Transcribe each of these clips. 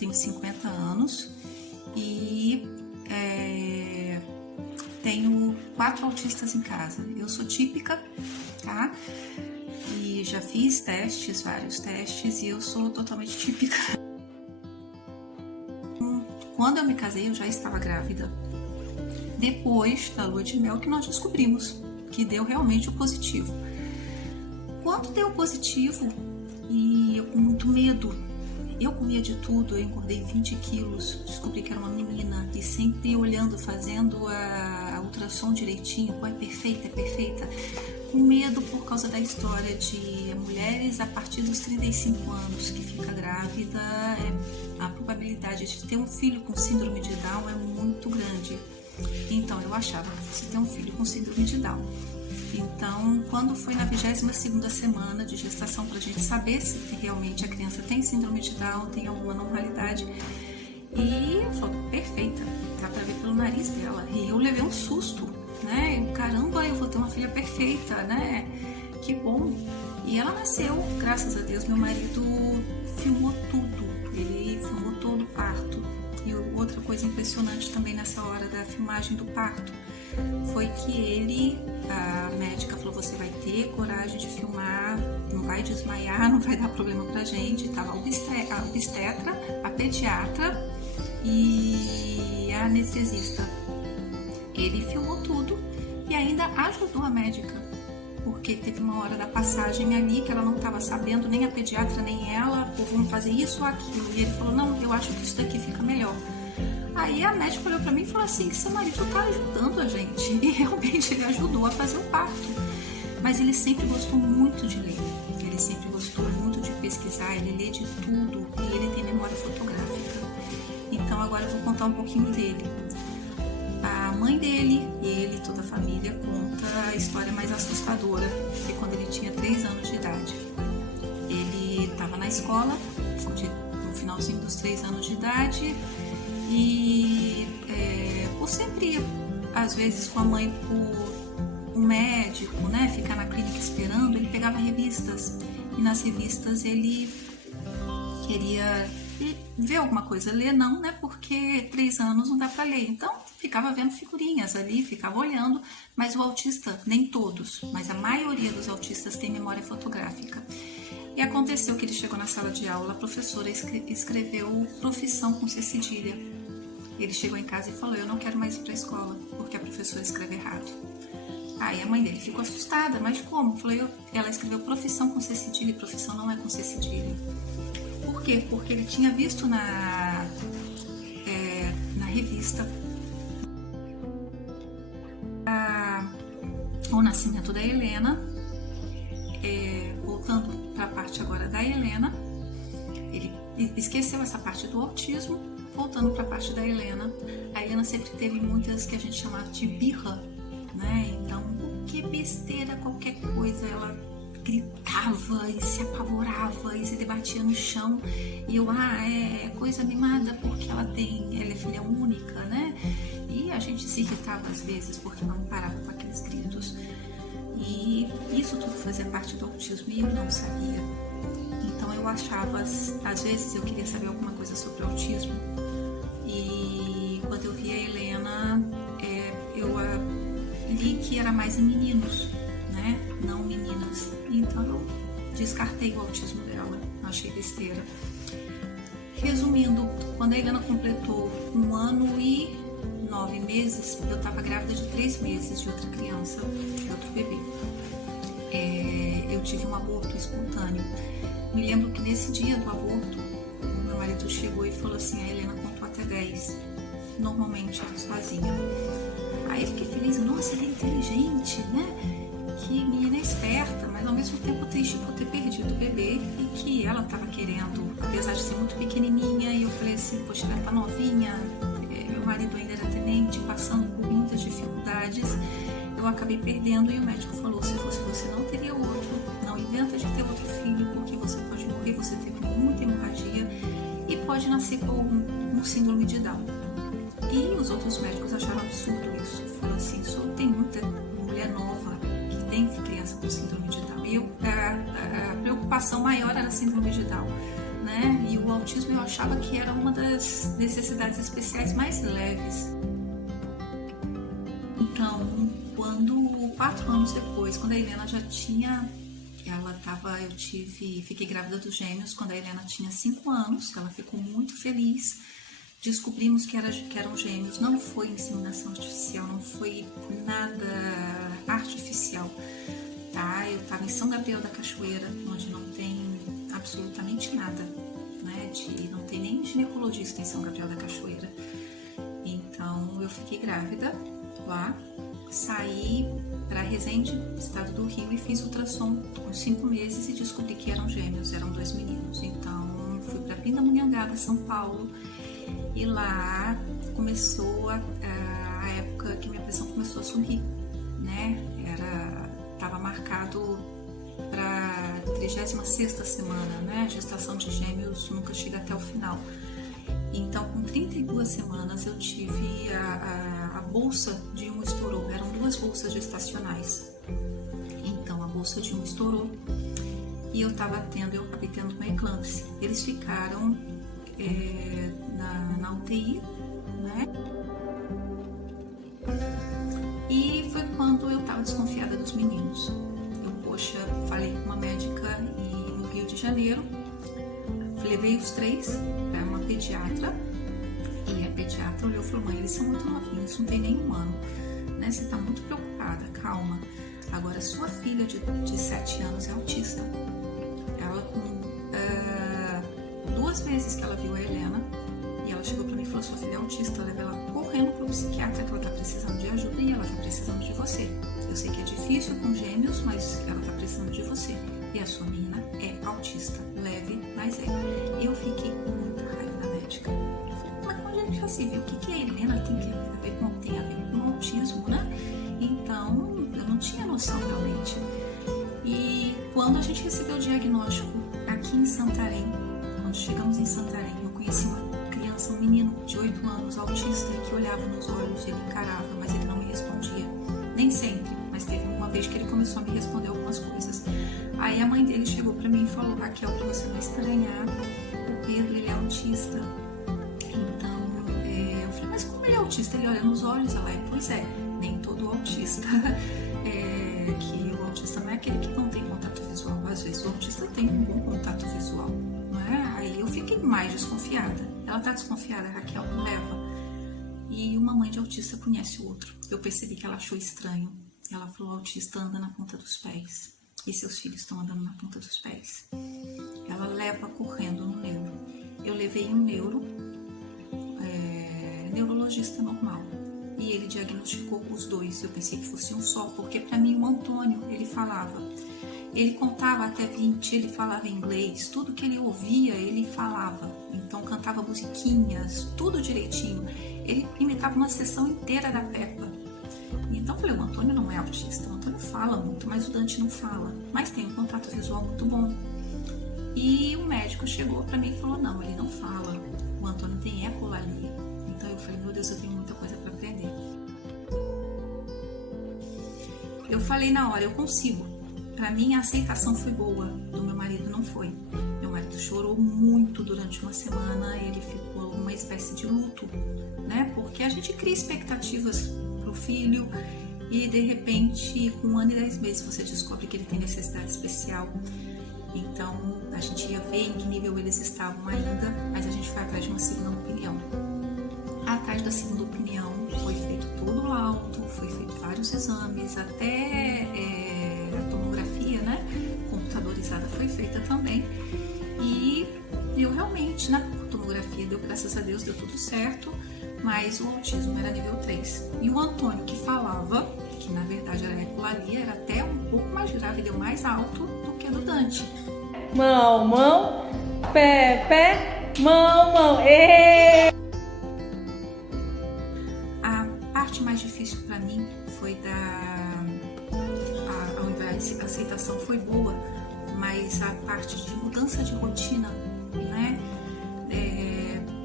tenho 50 anos e tenho 4 autistas em casa. Eu sou típica, tá? E já fiz vários testes, e eu sou totalmente típica. Quando eu me casei, eu já estava grávida. Depois da lua de mel que nós descobrimos que deu realmente o positivo. Quando deu positivo, e eu com muito medo, eu comia de tudo, eu engordei 20 quilos, descobri que era uma menina, e sempre olhando, fazendo a ultrassom direitinho, é perfeita, com medo por causa da história de mulheres a partir dos 35 anos que fica grávida, a probabilidade de ter um filho com síndrome de Down é muito grande. Então eu achava que fosse ter um filho com síndrome de Down. Então, quando foi na 22ª semana de gestação, para a gente saber se realmente a criança tem síndrome de Down, tem alguma normalidade, e eu falei, perfeita, dá para ver pelo nariz dela. E eu levei um susto, né? Caramba, eu vou ter uma filha perfeita, né? Que bom. E ela nasceu, graças a Deus. Meu marido filmou tudo, ele filmou todo o parto. E outra coisa impressionante também nessa hora da filmagem do parto foi que a médica falou, você vai ter coragem de filmar, não vai desmaiar, não vai dar problema pra gente. Tava a obstetra, a pediatra e a anestesista. Ele filmou tudo e ainda ajudou a médica, porque teve uma hora da passagem ali que ela não estava sabendo, nem a pediatra nem ela, ou vamos fazer isso ou aquilo. E ele falou, não, eu acho que isso daqui fica melhor. Aí a médica olhou pra mim e falou assim, que seu marido tá ajudando a gente. E realmente ele ajudou a fazer o parto. Mas ele sempre gostou muito de ler, ele sempre gostou muito de pesquisar, ele lê de tudo e ele tem memória fotográfica. Então agora eu vou contar um pouquinho dele. A mãe dele e ele, toda a família, conta a história mais assustadora, que quando ele tinha 3 anos de idade. Ele estava na escola, no finalzinho dos 3 anos de idade, e por sempre, às vezes com a mãe, por um médico, né, ficar na clínica esperando, ele pegava revistas, e nas revistas ele queria ver alguma coisa, ler não, né, porque 3 anos não dá para ler, então ficava vendo figurinhas ali, ficava olhando. Mas o autista, nem todos, mas a maioria dos autistas tem memória fotográfica. E aconteceu que ele chegou na sala de aula, a professora escreveu profissão com C cedilha. Ele chegou em casa e falou, eu não quero mais ir para a escola, porque a professora escreve errado. Aí a mãe dele ficou assustada, mas como? Ela escreveu profissão com C cedilha, e profissão não é com C cedilha. Por quê? Porque ele tinha visto na revista o nascimento da Helena. Voltando para a parte agora da Helena, ele esqueceu essa parte do autismo. Voltando para a parte da Helena, a Helena sempre teve muitas que a gente chamava de birra, né? Então, que besteira, qualquer coisa, ela gritava e se apavorava e se debatia no chão. E eu, é coisa mimada, porque ela é filha única, né? E a gente se irritava às vezes porque não parava com aqueles gritos. E isso tudo fazia parte do autismo e eu não sabia. Então eu achava, às vezes eu queria saber alguma coisa sobre o autismo, e quando eu vi a Helena, eu li que era mais em meninos, né? Não meninas. Então eu descartei o autismo dela, achei besteira. Resumindo, quando a Helena completou 1 ano e 9 meses, eu estava grávida de 3 meses de outra criança, de outro bebê. Eu tive um aborto espontâneo. Me lembro que nesse dia do aborto, o meu marido chegou e falou assim, a Helena contou até 10, normalmente sozinha. Aí eu fiquei feliz, nossa, ela é inteligente, né? Que menina esperta, mas ao mesmo tempo triste por ter perdido o bebê e que ela estava querendo, apesar de ser muito pequenininha. E eu falei assim, poxa, ela tá novinha, meu marido ainda era tenente, passando por muitas dificuldades. Eu acabei perdendo, e o médico falou, se fosse você não teria outro, não inventa de ter outro filho, porque você pode morrer, você teve muita hemorragia e pode nascer com um síndrome de Down. E os outros médicos acharam absurdo isso, falaram assim, só tem muita mulher nova que tem criança com síndrome de Down. E a preocupação maior era a síndrome de Down, né? E o autismo eu achava que era uma das necessidades especiais mais leves. Então, quando 4 anos depois, quando a Helena já tinha, fiquei grávida dos gêmeos quando a Helena tinha 5 anos, ela ficou muito feliz. Descobrimos que eram gêmeos, não foi inseminação artificial, não foi nada artificial, tá? Eu estava em São Gabriel da Cachoeira, onde não tem absolutamente nada, né? Não tem nem ginecologista em São Gabriel da Cachoeira. Então eu fiquei grávida lá, saí para Resende, estado do Rio, e fiz ultrassom com 5 meses e descobri que eram gêmeos, eram 2 meninos. Então fui para Pindamonhangaba, São Paulo, e lá começou a época que minha pressão começou a subir, né? Estava marcado para a 36ª semana, né? A gestação de gêmeos nunca chega até o final. Então, com 32 semanas, eu tive a bolsa de um estourou. Eram 2 bolsas gestacionais. Então, a bolsa de um estourou e eu acabei tendo uma eclâmpsia. Eles ficaram na UTI, né? E foi quando eu estava desconfiada dos meninos. Falei com uma médica no Rio de Janeiro, levei os 3 para uma pediatra, e a pediatra olhou e falou: mãe, eles são muito novinhos, não tem nem 1 ano, né? Você está muito preocupada, calma. Agora, sua filha de 7 anos é autista. Ela, com 2 vezes que ela viu a Helena, e ela chegou para mim e falou: sua filha é autista, leva ela correndo para o psiquiatra, que ela está precisando de ajuda e ela está precisando de você. Eu sei que é difícil com gêmeos, mas ela está precisando de você. E a sua menina é autista, leve, mas é. Eu fiquei com muita raiva da médica. Eu falei: mas quando a gente já se viu, o que a Helena tem a ver com autismo, né? Então, eu não tinha noção realmente. E quando a gente recebeu o diagnóstico aqui em Santarém, quando chegamos em Santarém, eu conheci uma criança, um menino de 8 anos, autista, que olhava nos olhos, ele encarava, mas ele não me respondia. Nem sempre, mas teve uma vez que ele começou a me responder algumas coisas. Aí a mãe dele chegou pra mim e falou: Raquel, pra você não estranhar, o Pedro, ele é autista. Então, eu falei: mas como ele é autista? Ele olha nos olhos? Ela pois é, nem todo autista. Que o autista não é aquele que não tem contato visual. Às vezes o autista tem um bom contato visual, não é? Aí eu fiquei mais desconfiada. Ela tá desconfiada, Raquel, não leva. E uma mãe de autista conhece o outro. Eu percebi que ela achou estranho. Ela falou: o autista anda na ponta dos pés. E seus filhos estão andando na ponta dos pés. Ela leva correndo no neuro. Eu levei um neurologista normal. E ele diagnosticou os 2. Eu pensei que fosse um só, porque para mim o Antônio, ele falava. Ele contava até 20, ele falava inglês, tudo que ele ouvia, ele falava. Então cantava musiquinhas, tudo direitinho. Ele imitava uma sessão inteira da Peppa. Então eu falei: o Antônio não é autista, o Antônio fala muito, mas o Dante não fala. Mas tem um contato visual muito bom. E o médico chegou para mim e falou: não, ele não fala. O Antônio tem ecolalia. Então eu falei: meu Deus, eu tenho muita coisa para aprender. Eu falei na hora: eu consigo. Para mim, a aceitação foi boa, do meu marido não foi. Meu marido chorou muito durante uma semana, ele ficou uma espécie de luto, né? Porque a gente cria expectativas pro filho e, de repente, com 1 ano e 10 meses, você descobre que ele tem necessidade especial. Então, a gente ia ver em que nível eles estavam ainda, mas a gente foi atrás de uma segunda opinião. Atrás da segunda opinião, foi feito todo o laudo, foi feito vários exames, até a tomografia, né, computadorizada foi feita também. E eu realmente, na tomografia, graças a Deus, deu tudo certo, mas o autismo era nível 3. E o Antônio, que falava, que na verdade era ecolalia, era até um pouco mais grave, deu mais alto do que do Dante. Mão, mão, pé, pé, mão, mão, êêêê! A parte mais difícil para mim foi a aceitação foi boa, mas a parte de mudança de rotina, né?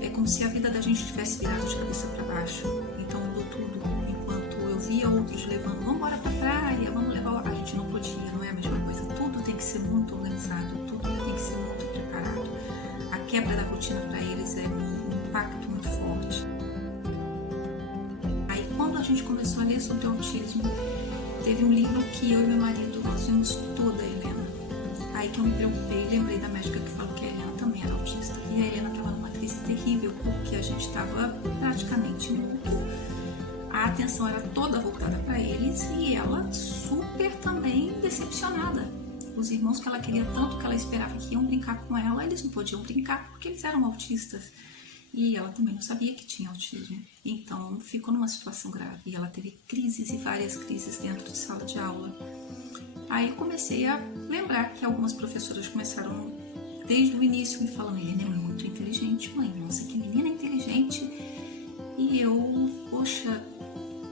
É como se a vida da gente tivesse virado de cabeça para baixo. Então mudou tudo. Enquanto eu via outros levando: vamos embora pra praia, vamos levar. A gente não podia, não é a mesma coisa. Tudo tem que ser muito organizado, tudo tem que ser muito preparado. A quebra da rotina para eles é um impacto muito forte. Aí quando a gente começou a ler sobre autismo, teve um livro que eu e meu marido, nós vimos toda a Helena. Aí que eu me preocupei, lembrei da médica que falou que a Helena também era autista. E a Helena estava numa crise terrível, porque a gente estava praticamente mudo. A atenção era toda voltada para eles e ela super também decepcionada. Os irmãos que ela queria tanto, que ela esperava que iam brincar com ela, eles não podiam brincar porque eles eram autistas. E ela também não sabia que tinha autismo. Então ficou numa situação grave. E ela teve crises e várias crises dentro de sala de aula. Aí comecei a lembrar que algumas professoras começaram desde o início me falando: Helena é muito inteligente, mãe. Nossa, que menina inteligente. E eu, poxa,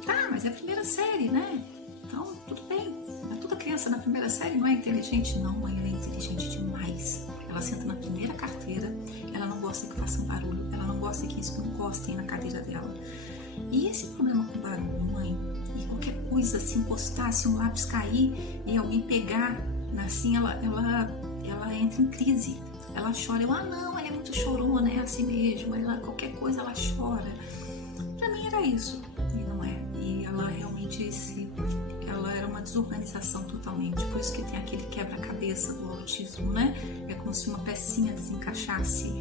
tá, mas é a primeira série, né? Então tudo bem. Toda criança na primeira série não é inteligente? Não, mãe, ela é inteligente demais. Ela senta na primeira carteira, ela não gosta que façam barulho, ela não gosta que encostem na cadeira dela. E esse problema com barulho, mãe, e qualquer coisa, se encostar, se um lápis cair e alguém pegar, assim, ela entra em crise. Ela chora, não, ela é muito chorona, é assim mesmo, qualquer coisa ela chora. Pra mim era isso, e não é. E ela realmente ela era uma desorganização totalmente, por isso que tem aquele quebra-cabeça do autismo, né? É como se uma pecinha desencaixasse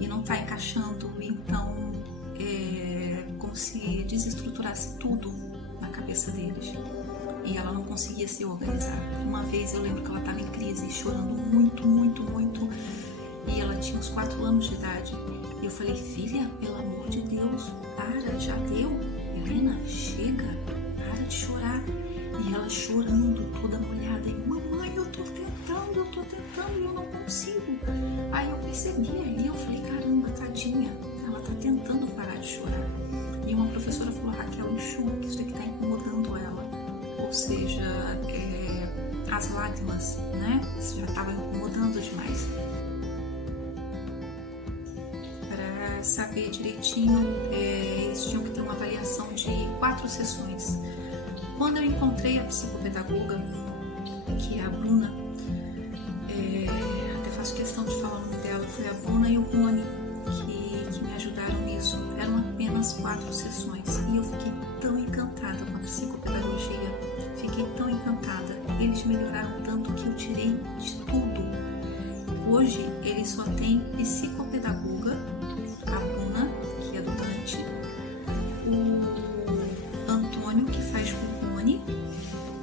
e não tá encaixando, então é como se desestruturasse tudo na cabeça deles. E ela não conseguia se organizar. Uma vez eu lembro que ela estava em crise, chorando muito, muito, muito, e ela tinha uns 4 anos de idade. E eu falei: filha, pelo amor de Deus, para, já deu. Helena, chega, para de chorar. E ela chorando, toda molhada, e mamãe, eu tô tentando e eu não consigo. Aí eu percebi ali, eu falei: caramba, tadinha, ela tá tentando parar de chorar. E uma professora falou: Raquel, enxuga, que isso daqui tá incomodando ela. Ou seja, as lágrimas, né, já estavam incomodando demais. Para saber direitinho, eles tinham que ter uma avaliação de 4 sessões. Quando eu encontrei a psicopedagoga, que é a Bruna, até faço questão de falar o nome dela, foi a Bruna e o Rony que me ajudaram nisso. Eram apenas 4 sessões e eu fiquei tão encantada com a psicopedagogia, fiquei tão encantada. Eles melhoraram tanto que eu tirei de tudo. Hoje eles só têm psicopedagoga, a Bruna, que é do Dante, o Antônio, que faz com o Rony,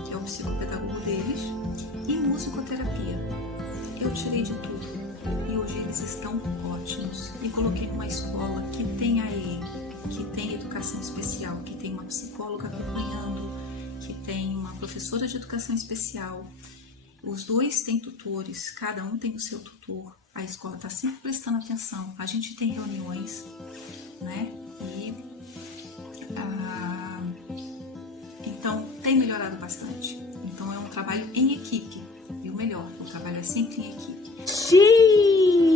que é o psicopedagogo deles, e musicoterapia. Eu tirei de tudo e hoje eles estão ótimos. E coloquei numa escola que tem a EE, que tem educação especial, que tem uma psicóloga acompanhando, que tem uma professora de educação especial. Os 2 têm tutores, cada um tem o seu tutor. A escola está sempre prestando atenção. A gente tem reuniões, né? Então tem melhorado bastante. Então é um trabalho em equipe. E o melhor, o trabalho é sempre em equipe. Xiii!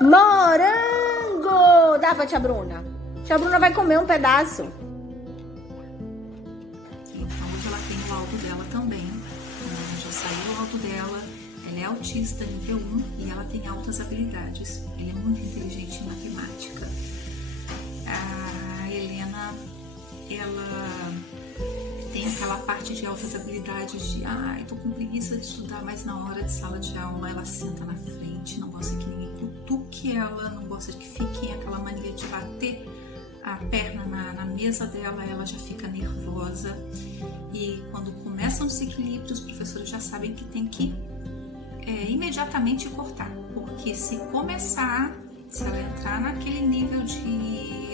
Morango! Dá pra tia Bruna. Tia Bruna vai comer um pedaço. Então hoje ela tem o laudo dela também. Já saiu o laudo dela. Ela é autista nível 1 e ela tem altas habilidades. Ela é muito inteligente em matemática. A Helena, ela tem aquela parte de altas habilidades de eu tô com preguiça de estudar, mas na hora de sala de aula ela senta na frente, não gosta que ninguém cutuque ela, não gosta que fiquem aquela mania de bater a perna na mesa dela, ela já fica nervosa. E quando começam os desequilíbrios, os professores já sabem que tem que imediatamente cortar, porque se ela entrar naquele nível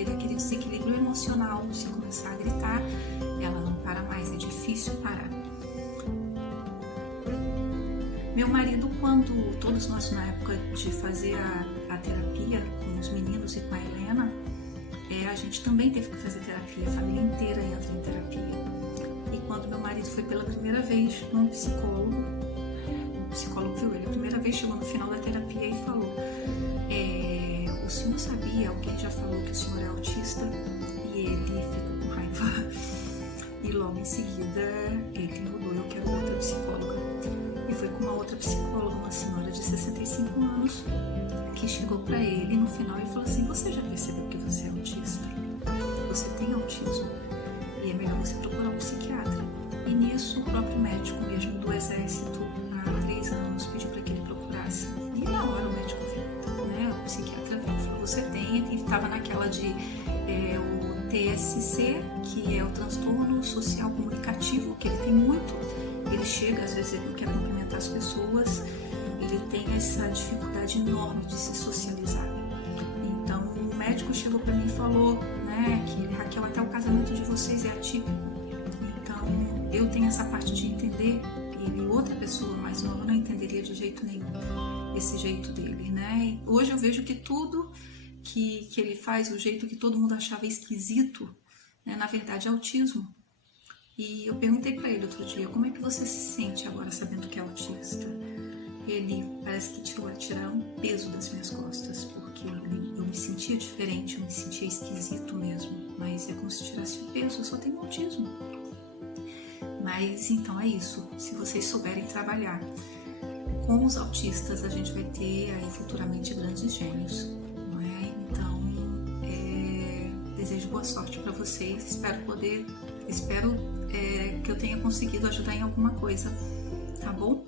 daquele desequilíbrio emocional, se começar a gritar, ela não para mais, é difícil parar. Meu marido, quando todos nós na época de fazer a terapia com os meninos e com a Helena, a gente também teve que fazer terapia, a família inteira entra em terapia. E quando meu marido foi pela primeira vez num psicólogo, o psicólogo viu ele a primeira vez, chegou no final da terapia e falou: o senhor sabia, alguém já falou que o senhor é autista? E ele ficou com raiva. E logo em seguida ele mudou: eu quero outra psicóloga. E foi com uma outra psicóloga, uma senhora de 65 anos, que chegou para ele no final e falou assim: você já percebeu que você é autista? Você tem autismo e é melhor você procurar um psiquiatra. E nisso o próprio médico mesmo do exército, há 3 anos, pediu para que ele procurasse. E na hora o médico viu, né? O psiquiatra viu, falou: você tem, e estava naquela de o TSC, que é o transtorno social comunicativo, que ele tem muito. Ele chega, às vezes ele não quer cumprimentar as pessoas, ele tem essa dificuldade enorme de se socializar. Então o médico chegou para mim e falou, né, que Raquel, até o casamento de vocês é atípico. Então eu tenho essa parte de entender, e outra pessoa mais nova não entenderia de jeito nenhum esse jeito dele, né? E hoje eu vejo que tudo que ele faz, o jeito que todo mundo achava esquisito, né, na verdade é autismo. E eu perguntei para ele outro dia: como é que você se sente agora sabendo que é autista? Ele parece que tirar um peso das minhas costas, porque eu me sentia diferente, eu me sentia esquisito mesmo, mas é como se tirasse o peso, eu só tenho autismo. Mas então é isso, se vocês souberem trabalhar com os autistas, a gente vai ter aí futuramente grandes gênios, não é? Então, desejo boa sorte para vocês, espero que eu tenha conseguido ajudar em alguma coisa, tá bom?